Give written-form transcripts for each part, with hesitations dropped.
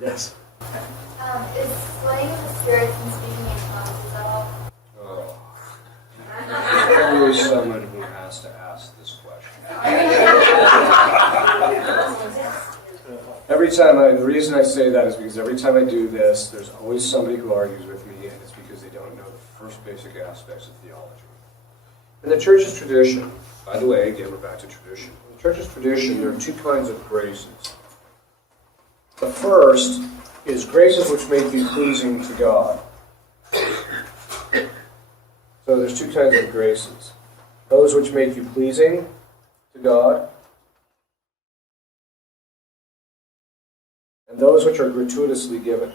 Yes. Is slaying of the spirits and speaking in tongues, is that all? Oh. Always someone who has to ask this question. The reason I say that is because every time I do this, there's always somebody who argues with me, and it's because they don't know the first basic aspects of theology. In the church's tradition, by the way, again, we're back to tradition. In the church's tradition, there are two kinds of graces. The first is graces which make you pleasing to God. So there's two kinds of graces. Those which make you pleasing to God, and those which are gratuitously given.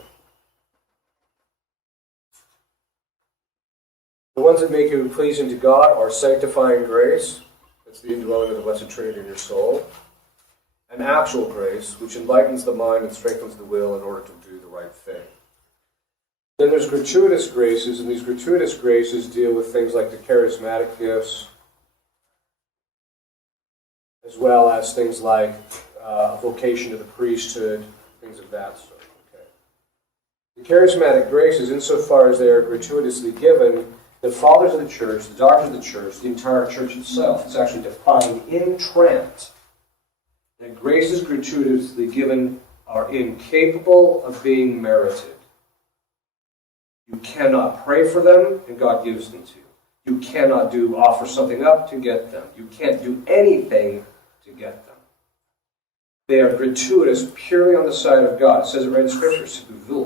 The ones that make you pleasing to God are sanctifying grace, that's the indwelling of the Blessed Trinity in your soul, and actual grace, which enlightens the mind and strengthens the will in order to do the right thing. Then there's gratuitous graces, and these gratuitous graces deal with things like the charismatic gifts, as well as things like vocation to the priesthood, things of that sort. Okay. The charismatic graces, insofar as they are gratuitously given, the fathers of the church, the doctors of the church, the entire church itself, it's actually defined in Trent that graces gratuitously given are incapable of being merited. You cannot pray for them, and God gives them to you. You cannot offer something up to get them. You can't do anything to get them. They are gratuitous purely on the side of God. It says it right in Scripture.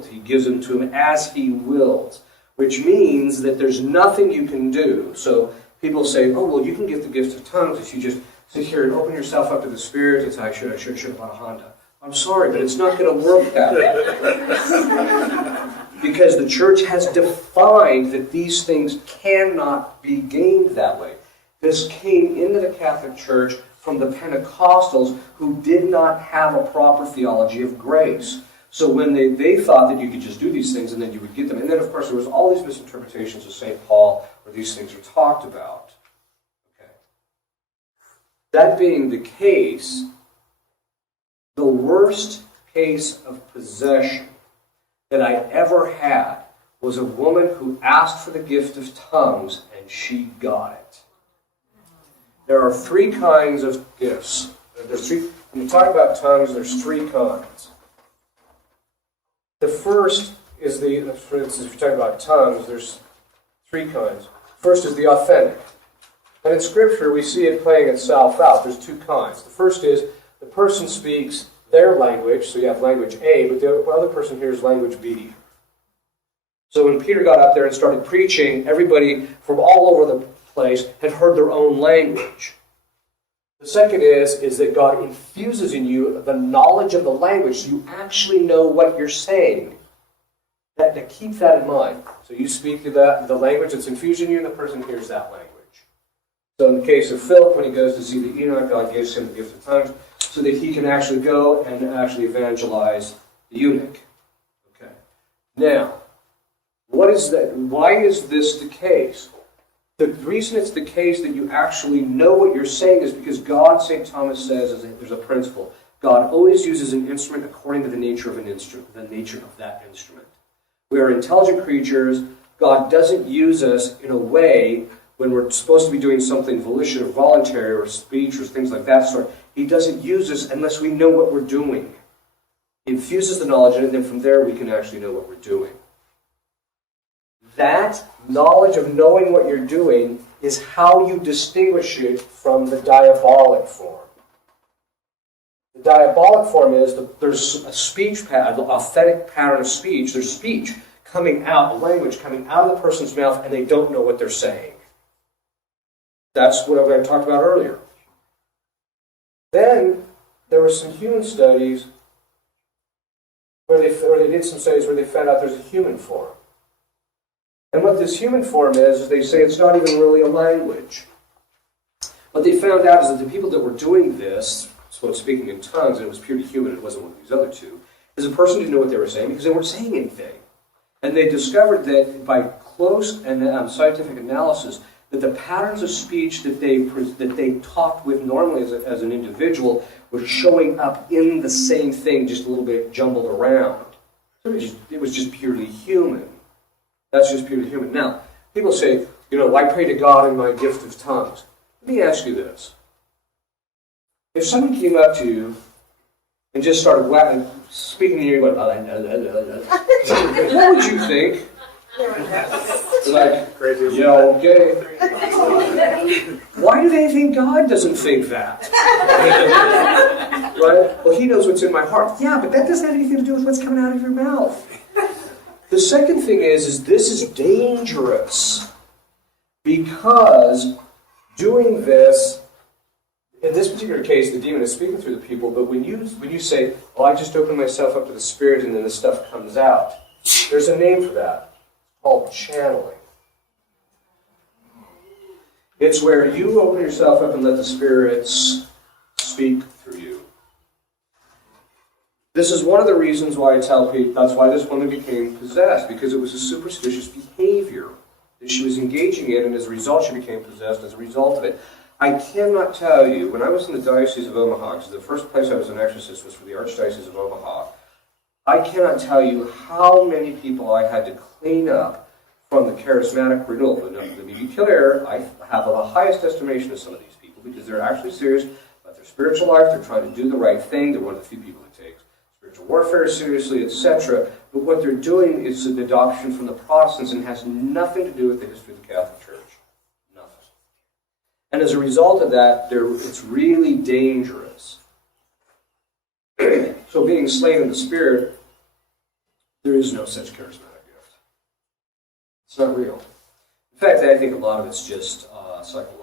He gives them to him as he wills, which means that there's nothing you can do. So people say, oh, well, you can get the gift of tongues if you just sit here and open yourself up to the Spirit. It's, I should have bought a Honda. I'm sorry, but it's not going to work that way. Because the church has defined that these things cannot be gained that way. This came into the Catholic Church from the Pentecostals who did not have a proper theology of grace. So when they thought that you could just do these things and then you would get them. And then, of course, there was all these misinterpretations of St. Paul where these things are talked about. Okay. That being the case, the worst case of possession that I ever had was a woman who asked for the gift of tongues and she got it. There are three kinds of gifts. When you talk about tongues, there's three kinds. The first is for instance, if you're talking about tongues, there's three kinds. First is the authentic. And in Scripture, we see it playing itself out. There's two kinds. The first is the person speaks their language, so you have language A, but the other person hears language B. So when Peter got up there and started preaching, everybody from all over the place had heard their own language. The second is that God infuses in you the knowledge of the language, so you actually know what you're saying. Now keep that in mind. So you speak to the language that's infused in you, and the person hears that language. So in the case of Philip, when he goes to see the eunuch, God gives him the gift of tongues so that he can actually go and actually evangelize the eunuch. Okay. Now, what is that? Why is this the case? The reason it's the case that you actually know what you're saying is because God, St. Thomas says, there's a principle. God always uses an instrument according to the nature of an instrument, the nature of that instrument. We are intelligent creatures. God doesn't use us in a way when we're supposed to be doing something volition or voluntary or speech or things like that sort. He doesn't use us unless we know what we're doing. He infuses the knowledge in it, and then from there we can actually know what we're doing. That knowledge of knowing what you're doing is how you distinguish it from the diabolic form. The diabolic form is that there's a speech pattern, an authentic pattern of speech. There's speech coming out, a language coming out of the person's mouth, and they don't know what they're saying. That's what I talked about earlier. Then there were some human studies where they did some studies where they found out there's a human form. And what this human form is they say it's not even really a language. What they found out is that the people that were doing this, so speaking in tongues, and it was purely human, it wasn't one of these other two, is a person didn't know what they were saying because they weren't saying anything. And they discovered that by close and scientific analysis, that the patterns of speech that they talked with normally as an individual were showing up in the same thing, just a little bit jumbled around. So it was just purely human. That's just purely human. Now, people say, I pray to God in my gift of tongues. Let me ask you this. If someone came up to you and just started speaking to you, what would you think? Like, crazy. Yeah, okay. Why do they think God doesn't think that? Right? Well, he knows what's in my heart. Yeah, but that doesn't have anything to do with what's coming out of your mouth. The second thing is this is dangerous. Because doing this, in this particular case, the demon is speaking through the people, but when you say, I just open myself up to the Spirit and then the stuff comes out, there's a name for that. It's called channeling. It's where you open yourself up and let the spirits speak through you. This is one of the reasons why I tell people, that's why this woman became possessed, because it was a superstitious behavior that she was engaging in, and as a result she became possessed as a result of it. I cannot tell you, when I was in the Diocese of Omaha, because the first place I was an exorcist was for the Archdiocese of Omaha, I cannot tell you how many people I had to clean up from the charismatic renewal. But let me be clear, I have the highest estimation of some of these people because they're actually serious about their spiritual life, they're trying to do the right thing, they're one of the few people who takes spiritual warfare seriously, etc. But what they're doing is an adoption from the Protestants and has nothing to do with the history of the Catholic Church. Nothing. And as a result of that, it's really dangerous. So being slain in the Spirit, there is no such charismatic gift. It's not real. In fact, I think a lot of it's just psychological.